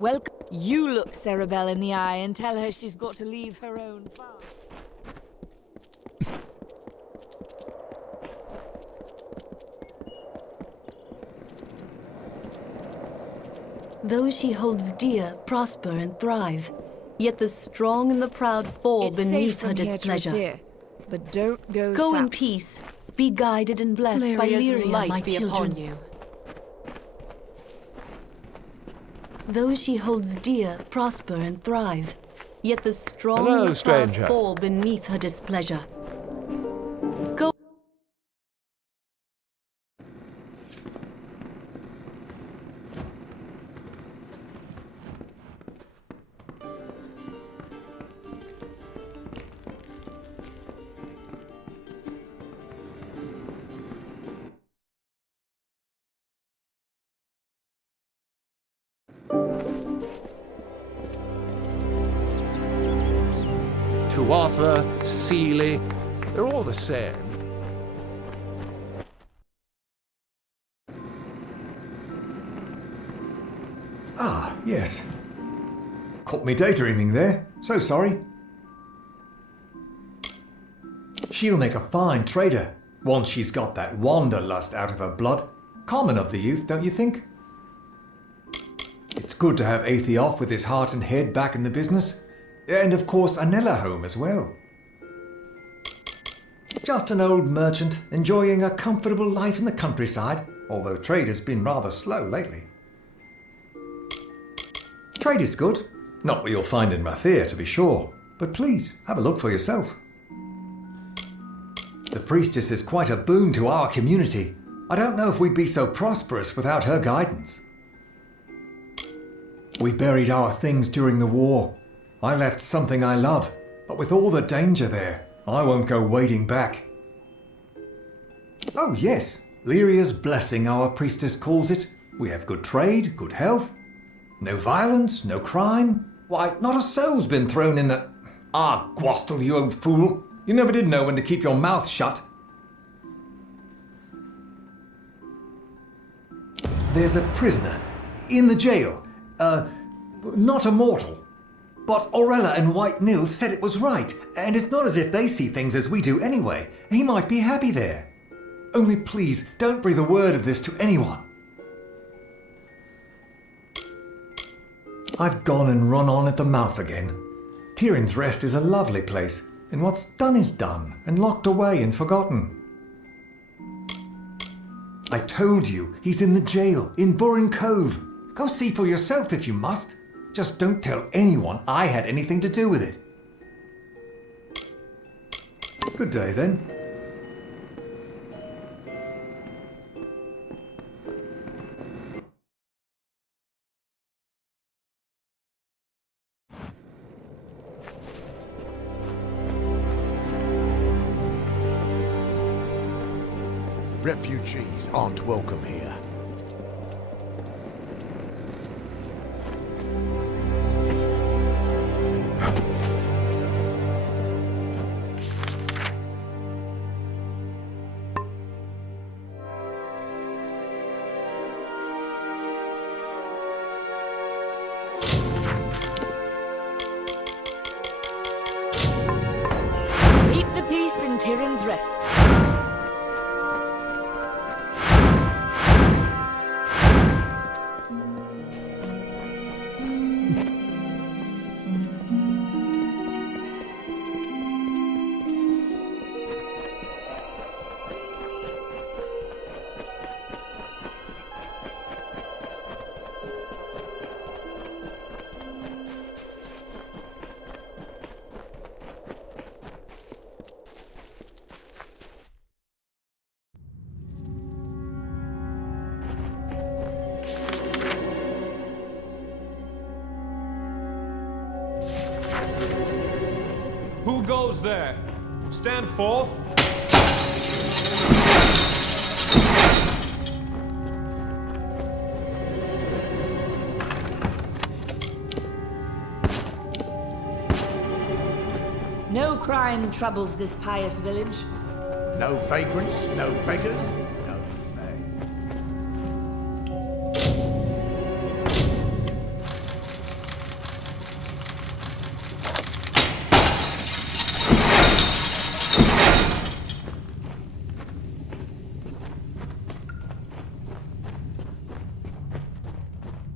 Welcome. You look Cerebelle in the eye and tell her she's got to leave her own farm. Those she holds dear prosper and thrive, yet the strong and the proud fall beneath her displeasure. Here, but don't go Go in south. peace, be guided and blessed by Lyria, light my be children. upon you. Those she holds dear prosper and thrive, yet the strong Hello, and the stranger. proud fall beneath her displeasure. Go. To Arthur, Seeley, they're all the same. Ah, yes. Caught me daydreaming there. So sorry. She'll make a fine trader, once she's got that wanderlust out of her blood. Common of the youth, don't you think? It's good to have Aethioff with his heart and head back in the business. And of course, Anella home as well. Just an old merchant, enjoying a comfortable life in the countryside, although trade has been rather slow lately. Trade is good. Not what you'll find in Rathir, to be sure, but please, have a look for yourself. The priestess is quite a boon to our community. I don't know if we'd be so prosperous without her guidance. We buried our things during the war. I left something I love, but with all the danger there, I won't go wading back. Oh yes, Lyria's blessing, our priestess calls it. We have good trade, good health. No violence, no crime. Why, not a soul's been thrown in the... Ah, Gwastel, you old fool. You never did know when to keep your mouth shut. There's a prisoner in the jail. Not a mortal. But Aurella and White Nil said it was right, and it's not as if they see things as we do anyway. He might be happy there. Only please, don't breathe a word of this to anyone. I've gone and run on at the mouth again. Tirin's Rest is a lovely place, and what's done is done, and locked away and forgotten. I told you, he's in the jail, in Burren Cove. Go see for yourself if you must. Just don't tell anyone I had anything to do with it. Good day, then. Refugees aren't welcome here. goes there? Stand forth. No crime troubles this pious village. No vagrants, no beggars, no fae.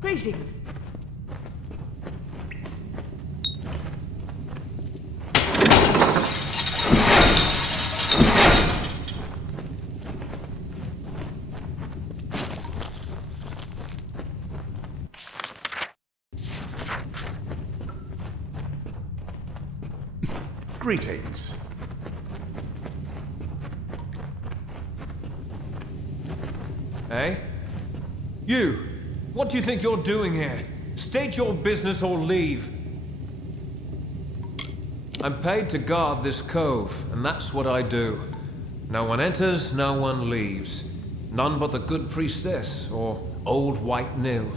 Greetings. Greetings. Eh? You! What do you think you're doing here? State your business or leave. I'm paid to guard this cove, and that's what I do. No one enters, no one leaves. None but the good priestess, or old white Nil.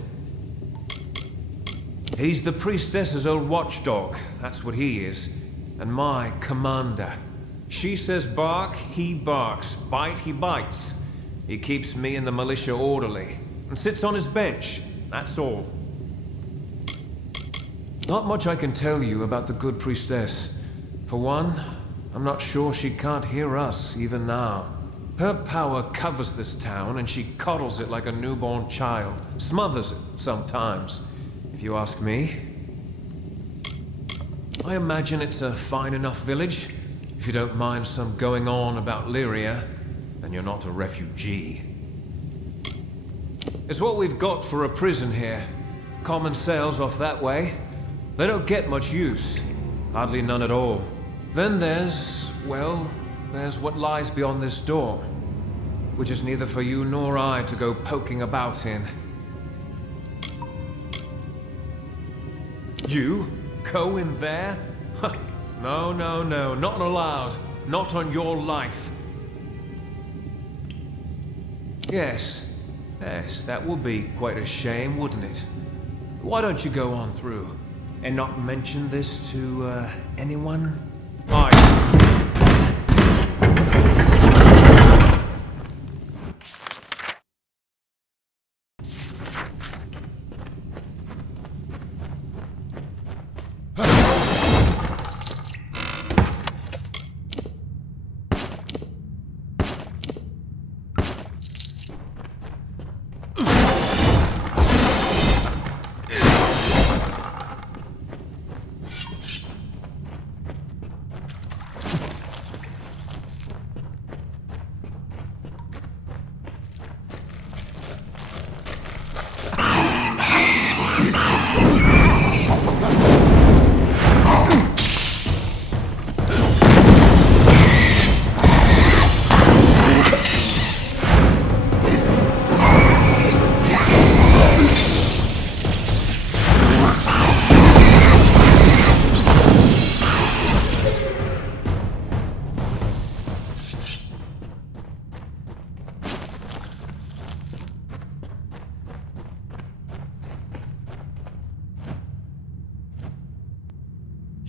He's the priestess's old watchdog, that's what he is. And my commander. She says bark, he barks. Bite, he bites. He keeps me and the militia orderly, and sits on his bench, that's all. Not much I can tell you about the good priestess. For one, I'm not sure she can't hear us, even now. Her power covers this town, and she coddles it like a newborn child. Smothers it, sometimes, if you ask me. I imagine it's a fine enough village. If you don't mind some going on about Lyria, then you're not a refugee. It's what we've got for a prison here. Common cells off that way. They don't get much use. Hardly none at all. Then there's, well, there's what lies beyond this door, which is neither for you nor I to go poking about in. You? Go in there? No, no, no, not allowed. Not on your life. Yes, yes, that would be quite a shame, wouldn't it? Why don't you go on through, and not mention this to, anyone?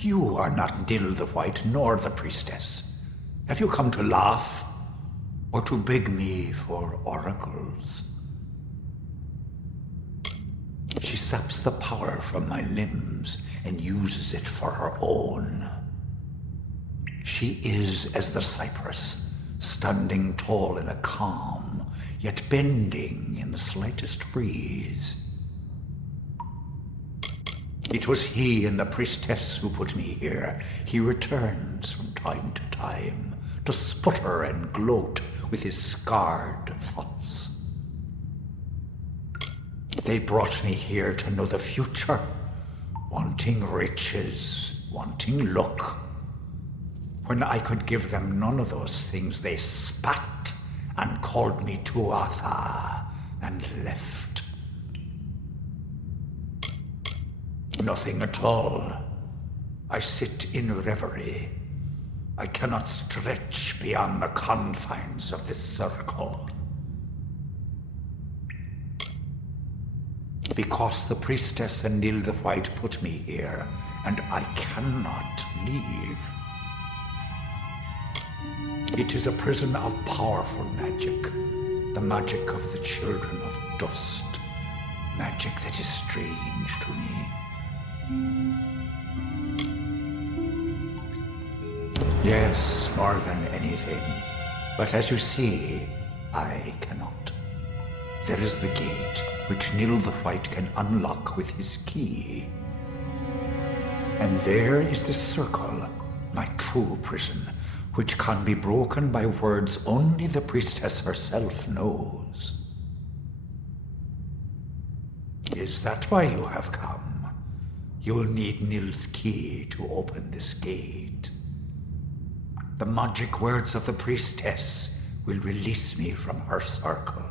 You are not Nil the White, nor the priestess. Have you come to laugh, or to beg me for oracles? She saps the power from my limbs and uses it for her own. She is as the cypress, standing tall in a calm, yet bending in the slightest breeze. It was he and the priestess who put me here. He returns from time to time to sputter and gloat with his scarred thoughts. They brought me here to know the future, wanting riches, wanting luck. When I could give them none of those things, they spat and called me Tuatha and left. Nothing at all. I sit in reverie, I cannot stretch beyond the confines of this circle. Because the priestess and Nil the White put me here, and I cannot leave. It is a prison of powerful magic, the magic of the children of dust, magic that is strange to me. Yes, more than anything. But as you see, I cannot. There is the gate, which Nil the White can unlock with his key. And there is the circle, my true prison, which can be broken by words only the priestess herself knows. Is that why you have come? You'll need Nil's key to open this gate. The magic words of the priestess will release me from her circle.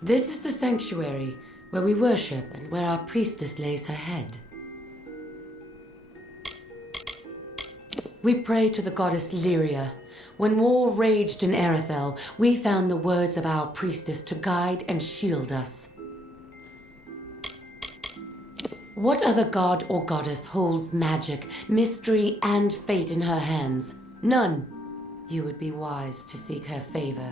This is the sanctuary where we worship and where our priestess lays her head. We pray to the goddess Lyria. When war raged in Erethel, we found the words of our priestess to guide and shield us. What other god or goddess holds magic, mystery, and fate in her hands? None. You would be wise to seek her favor.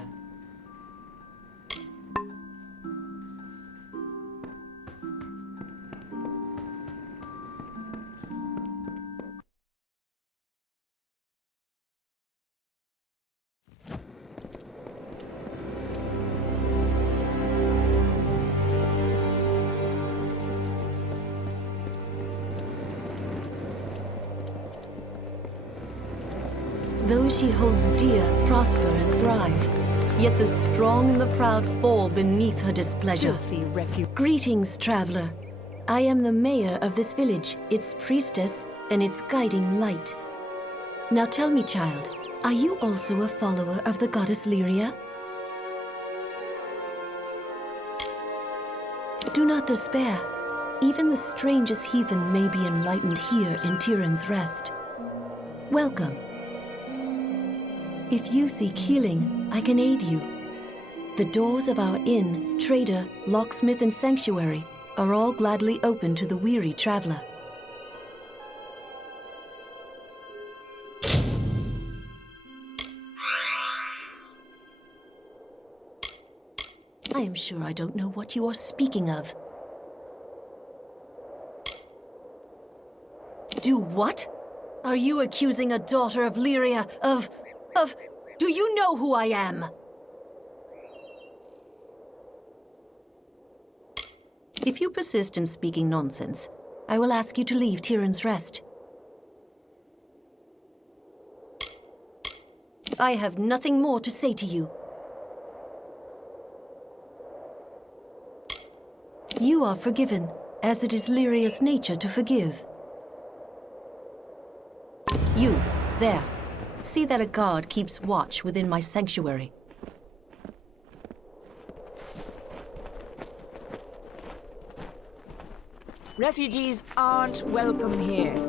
Those she holds dear prosper and thrive, yet the strong and the proud fall beneath her displeasure. Filthy refuge. Greetings, traveler. I am the mayor of this village, its priestess, and its guiding light. Now tell me, child, are you also a follower of the goddess Lyria? Do not despair. Even the strangest heathen may be enlightened here in Tirin's Rest. Welcome. If you seek healing, I can aid you. The doors of our inn, trader, locksmith, and sanctuary are all gladly open to the weary traveler. I am sure I don't know what you are speaking of. Do what? Are you accusing a daughter of Lyria of... Do you know who I am? If you persist in speaking nonsense, I will ask you to leave Tirin's Rest. I have nothing more to say to you. You are forgiven, as it is Lyria's nature to forgive. You, there. See that a guard keeps watch within my sanctuary. Refugees aren't welcome here.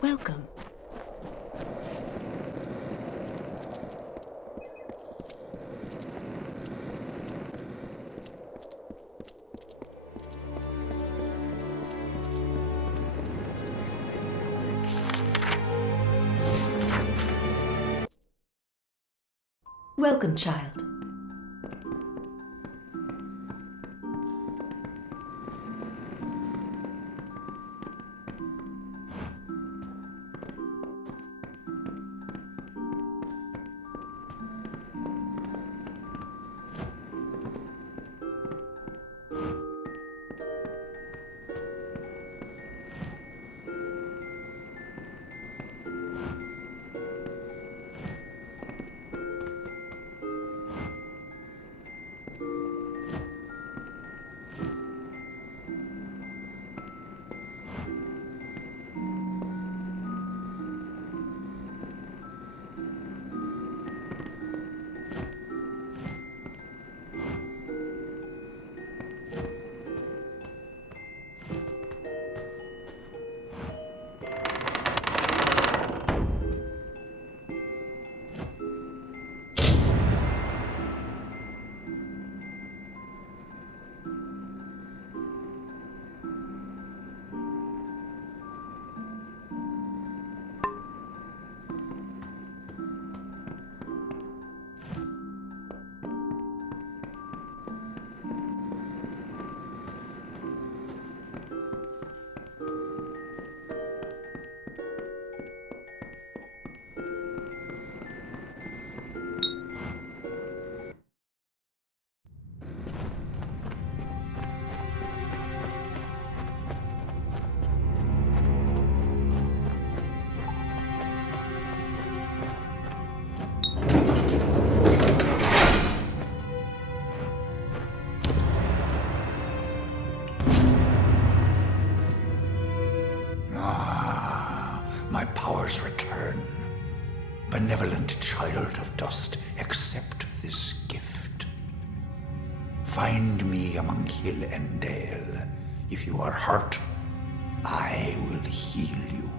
Welcome. Welcome, child. My powers return. Benevolent child of dust, accept this gift. Find me among hill and dale. If you are hurt, I will heal you.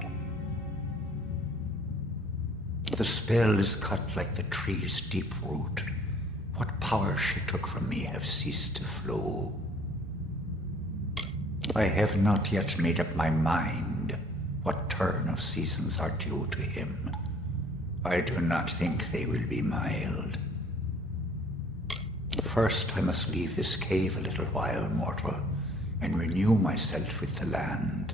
The spell is cut like the tree's deep root. What powers she took from me have ceased to flow. I have not yet made up my mind what turn of seasons are due to him. I do not think they will be mild. First, I must leave this cave a little while, mortal, and renew myself with the land.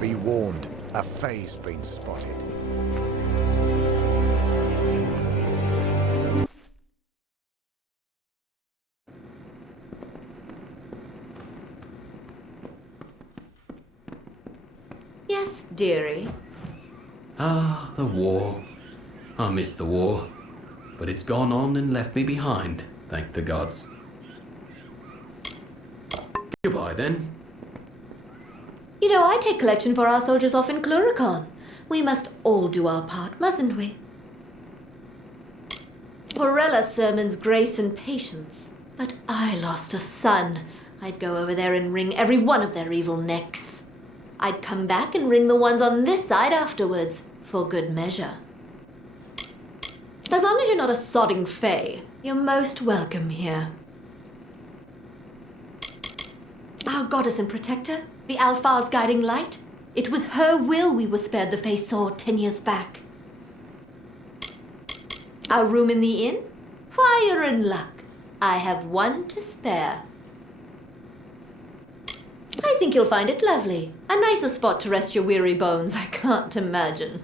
Be warned, a Fae's been spotted. Yes, dearie. Ah, the war. I miss the war. But it's gone on and left me behind, thank the gods. Goodbye, then. You know, I take collection for our soldiers off in Cluricon. We must all do our part, mustn't we? Porella's sermons grace and patience. But I lost a son. I'd go over there and wring every one of their evil necks. I'd come back and wring the ones on this side afterwards, for good measure. As long as you're not a sodding fae, you're most welcome here. Our goddess and protector, the Alphar's guiding light, it was her will we were spared the fae sword 10 years back. Our room in the inn? Why, you're in luck. I have one to spare. I think you'll find it lovely. A nicer spot to rest your weary bones, I can't imagine.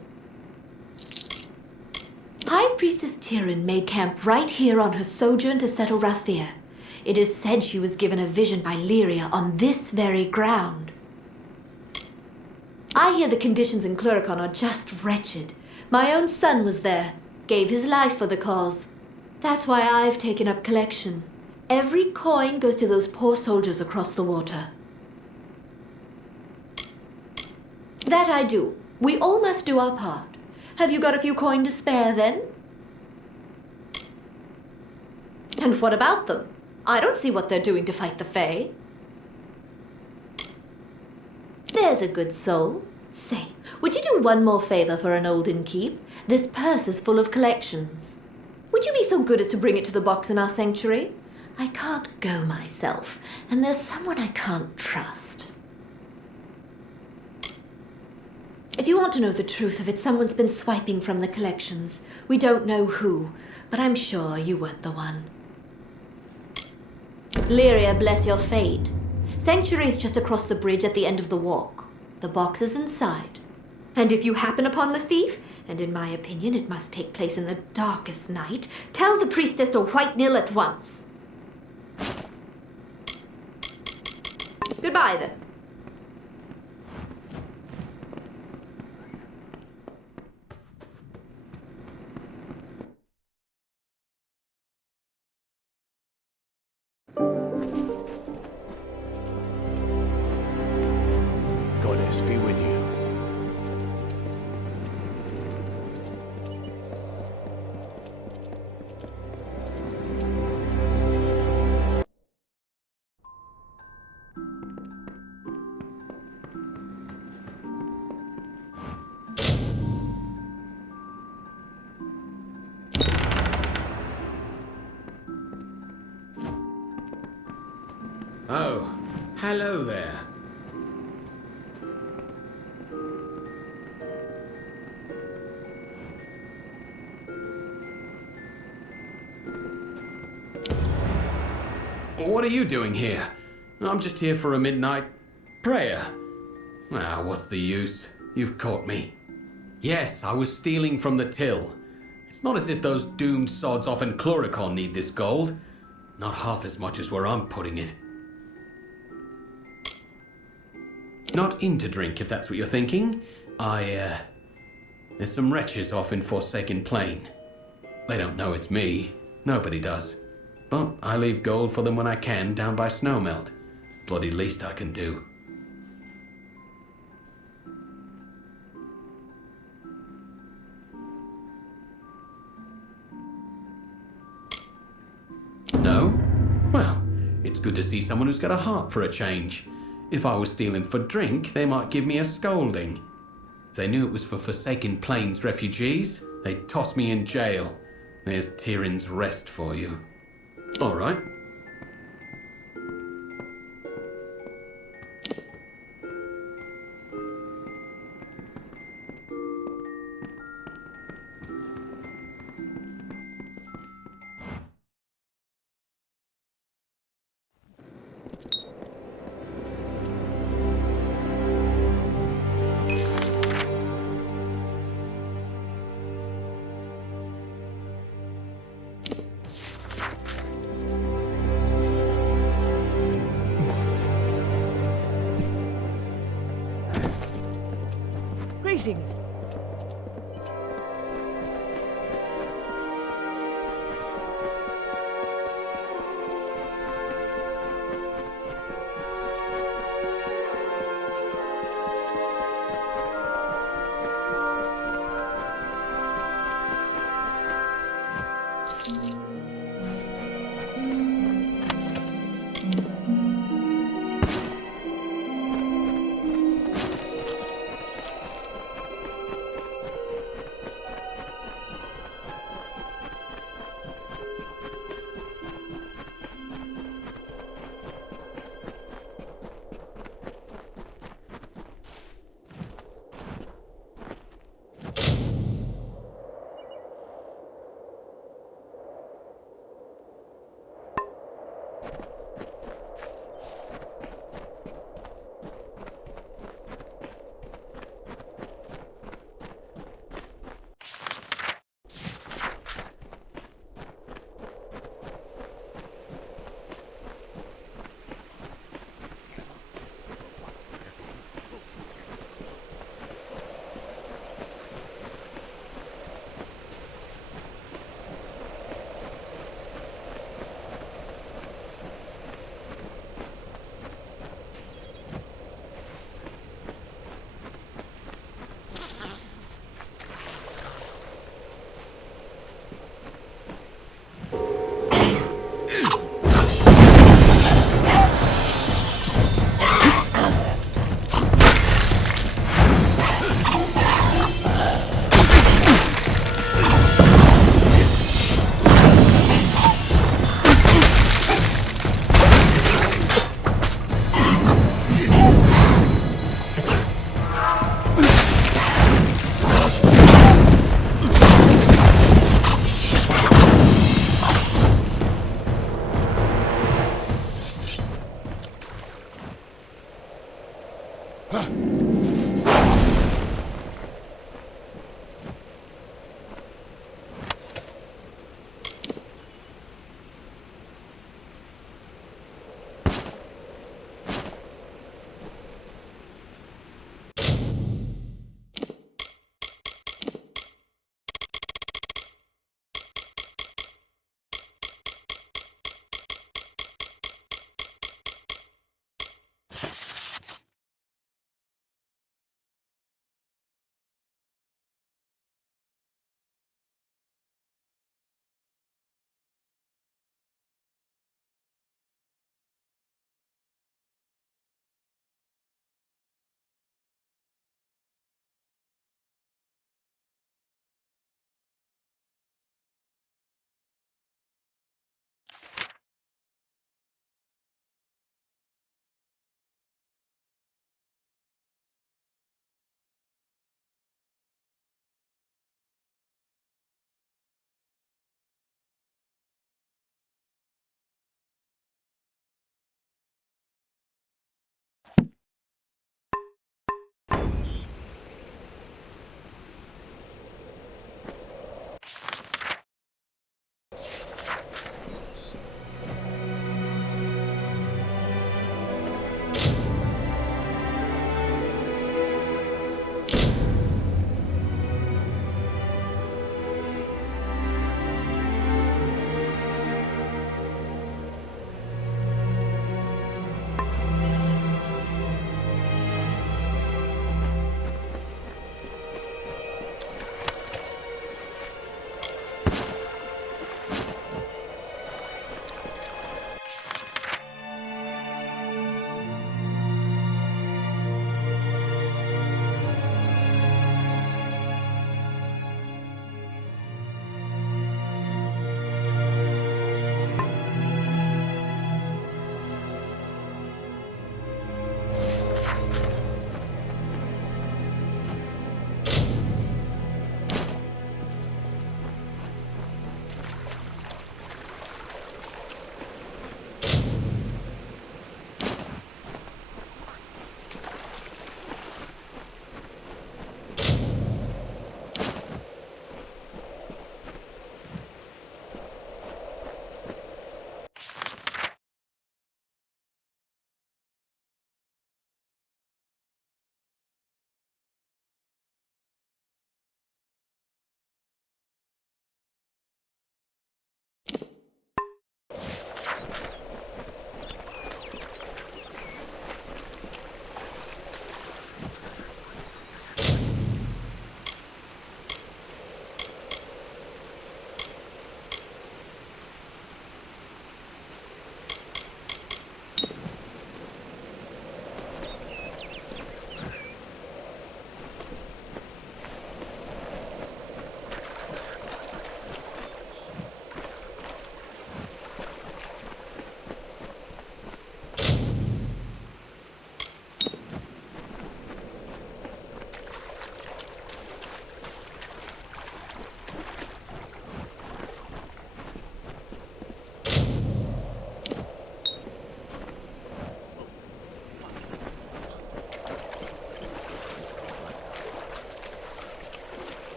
High Priestess Tirin made camp right here on her sojourn to settle Rathir. It is said she was given a vision by Lyria on this very ground. I hear the conditions in Cluricon are just wretched. My own son was there, gave his life for the cause. That's why I've taken up collection. Every coin goes to those poor soldiers across the water. That I do. We all must do our part. Have you got a few coin to spare, then? And what about them? I don't see what they're doing to fight the Fae. There's a good soul. Say, would you do one more favor for an olden keep? This purse is full of collections. Would you be so good as to bring it to the box in our sanctuary? I can't go myself, and there's someone I can't trust. If you want to know the truth of it, someone's been swiping from the collections. We don't know who, but I'm sure you weren't the one. Lyria, bless your fate. Sanctuary's just across the bridge at the end of the walk. The box is inside. And if you happen upon the thief, and in my opinion it must take place in the darkest night, tell the priestess to white nil at once. Goodbye, then. Goddess be with you. Oh, hello there. What are you doing here? I'm just here for a midnight prayer. Ah, what's the use? You've caught me. Yes, I was stealing from the till. It's not as if those doomed sods off in Cluricon need this gold. Not half as much as where I'm putting it. Not into drink, if that's what you're thinking. There's some wretches off in Forsaken Plain. They don't know it's me. Nobody does. But I leave gold for them when I can down by Snowmelt. Bloody least I can do. No? Well, it's good to see someone who's got a heart for a change. If I was stealing for drink, they might give me a scolding. If they knew it was for Forsaken Plains refugees, they'd toss me in jail. There's Tirin's rest for you. All right. Greetings.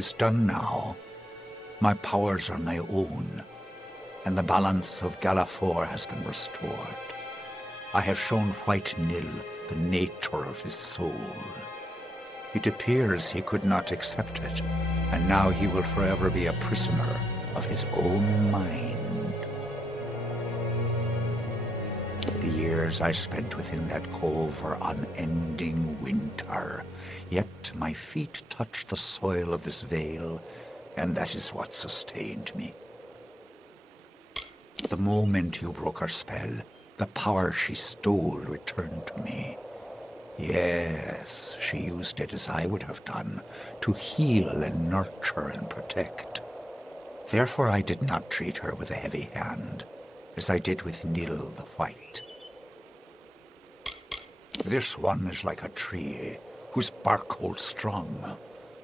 is done now. My powers are my own, and the balance of Galafor has been restored. I have shown White Nil the nature of his soul. It appears he could not accept it, and now he will forever be a prisoner of his own mind. The years I spent within that cove were unending winter, yet my feet touched the soil of this vale, and that is what sustained me. The moment you broke her spell, the power she stole returned to me. Yes, she used it as I would have done, to heal and nurture and protect. Therefore I did not treat her with a heavy hand, as I did with Nil the White. This one is like a tree, whose bark holds strong,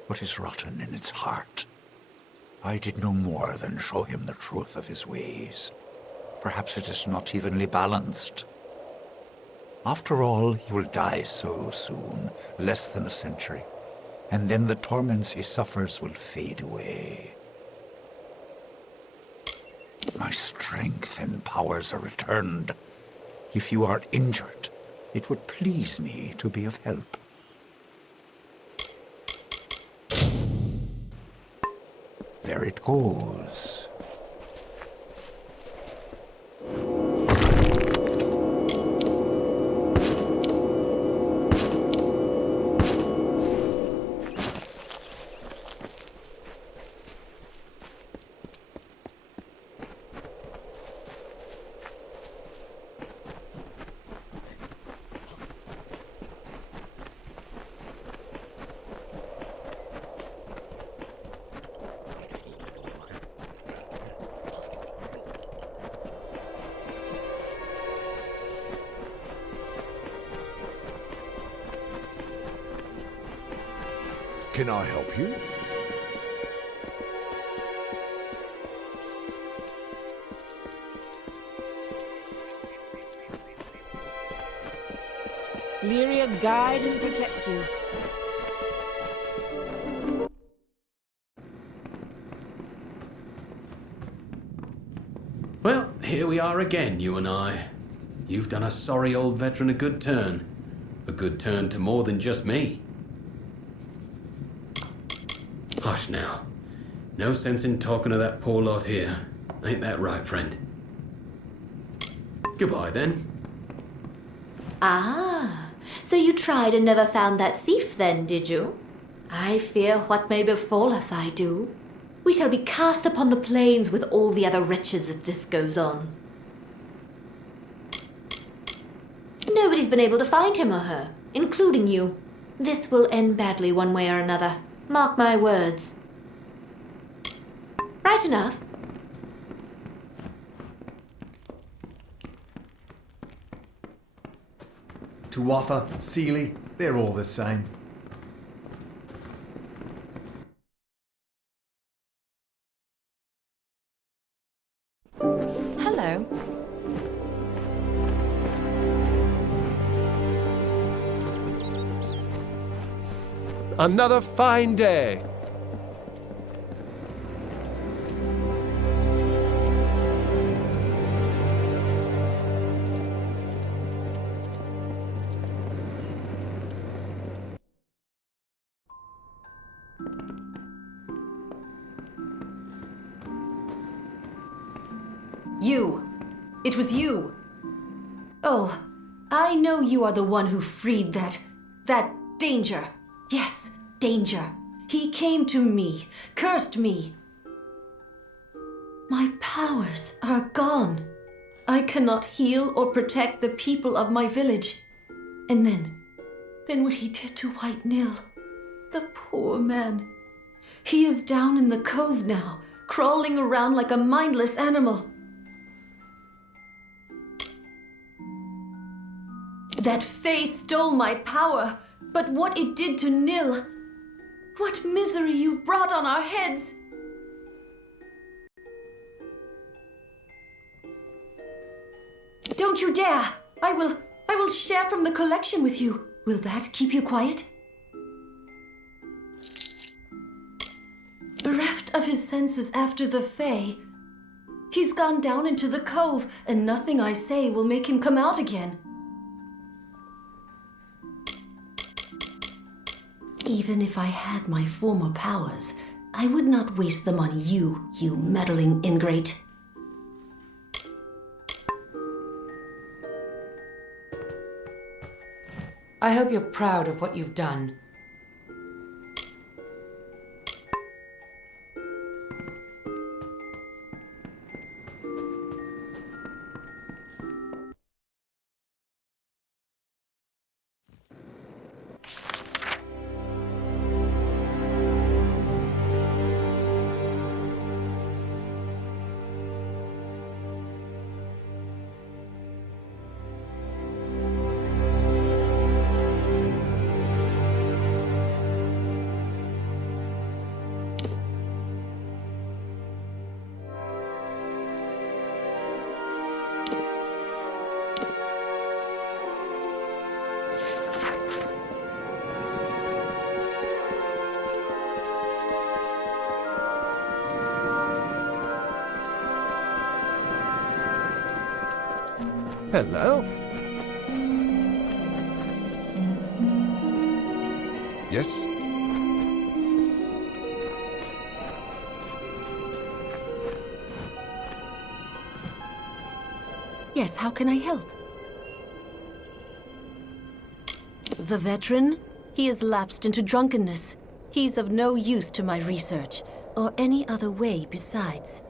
but is rotten in its heart. I did no more than show him the truth of his ways. Perhaps it is not evenly balanced. After all, he will die so soon, less than a century, and then the torments he suffers will fade away. My strength and powers are returned. If you are injured, it would please me to be of help. There it goes. Can I help you? Lyria guide and protect you. Well, here we are again, you and I. You've done a sorry old veteran a good turn. A good turn to more than just me. Hush now. No sense in talking to that poor lot here. Ain't that right, friend? Goodbye, then. Ah, so you tried and never found that thief then, did you? I fear what may befall us, I do. We shall be cast upon the plains with all the other wretches if this goes on. Nobody's been able to find him or her, including you. This will end badly one way or another. Mark my words. Right enough. Tuatha, Sealy, they're all the same. Hello. Another fine day. You. It was you. Oh, I know you are the one who freed that danger. Yes, danger. He came to me, cursed me. My powers are gone. I cannot heal or protect the people of my village. And then what he did to White Nil. The poor man. He is down in the cove now, crawling around like a mindless animal. That face stole my power, but what it did to Nil, what misery you've brought on our heads! Don't you dare! I will share from the collection with you. Will that keep you quiet? of his senses after the Fae. He's gone down into the cove, and nothing I say will make him come out again. Even if I had my former powers, I would not waste them on you, you meddling ingrate. I hope you're proud of what you've done. Hello? Yes? Yes, how can I help? The veteran? He has lapsed into drunkenness. He's of no use to my research, or any other way besides.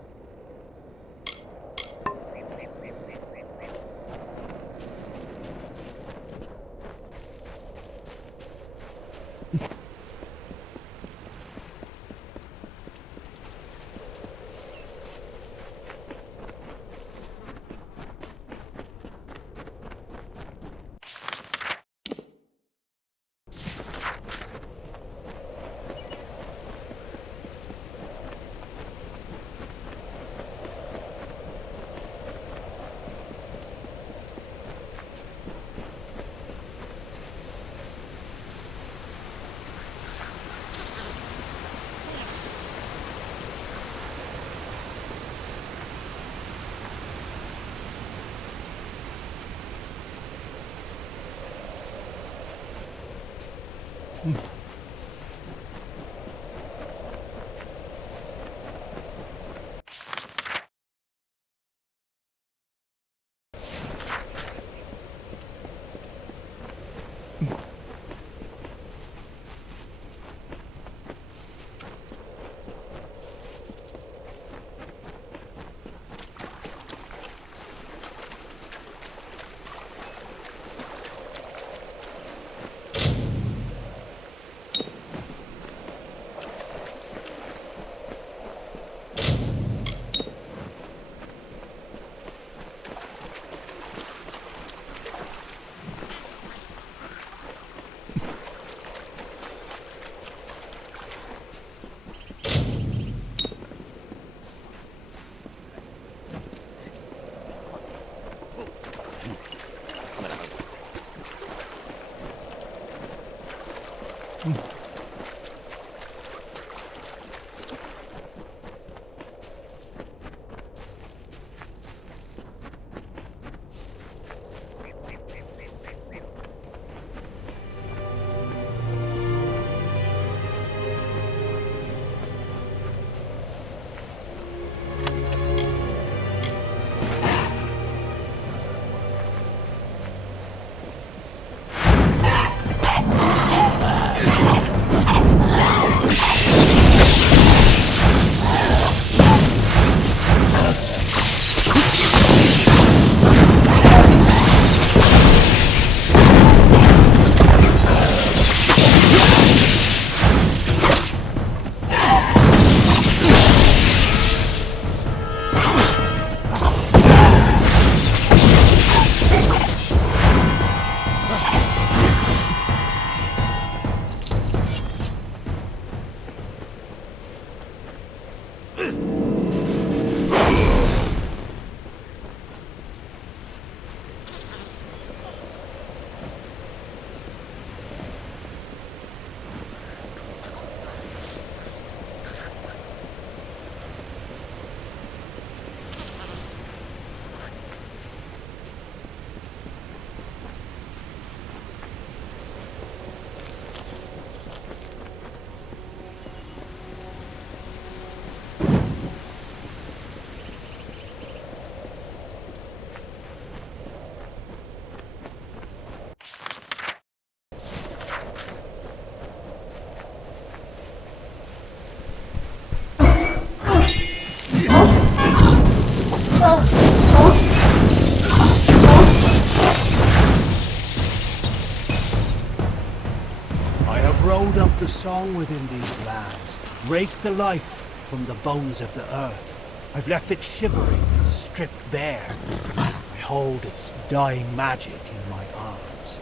the song within these lands, raked the life from the bones of the earth. I've left it shivering and stripped bare. I hold its dying magic in my arms.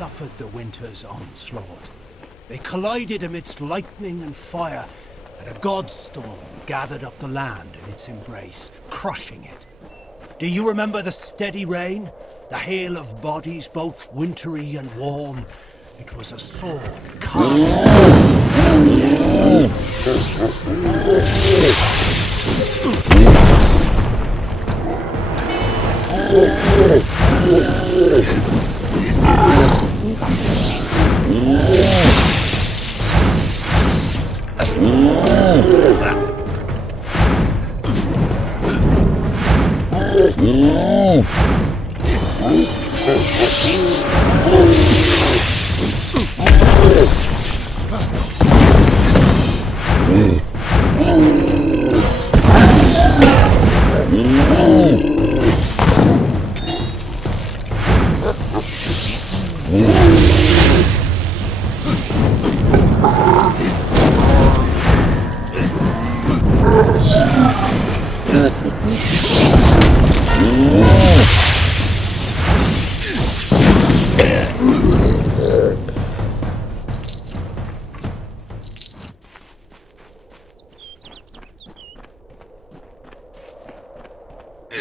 suffered the winter's onslaught. They collided amidst lightning and fire, and a godstorm gathered up the land in its embrace, crushing it. Do you remember the steady rain? The hail of bodies, both wintry and warm? It was a sword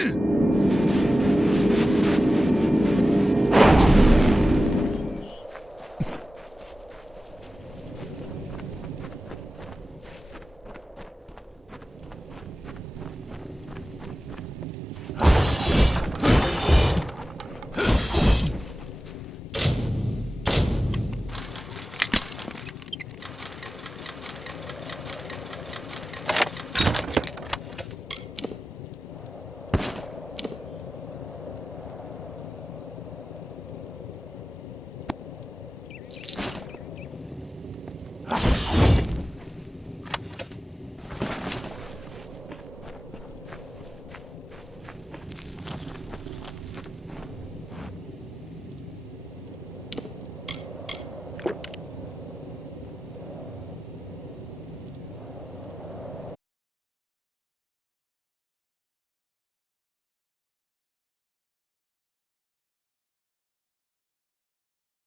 Ugh!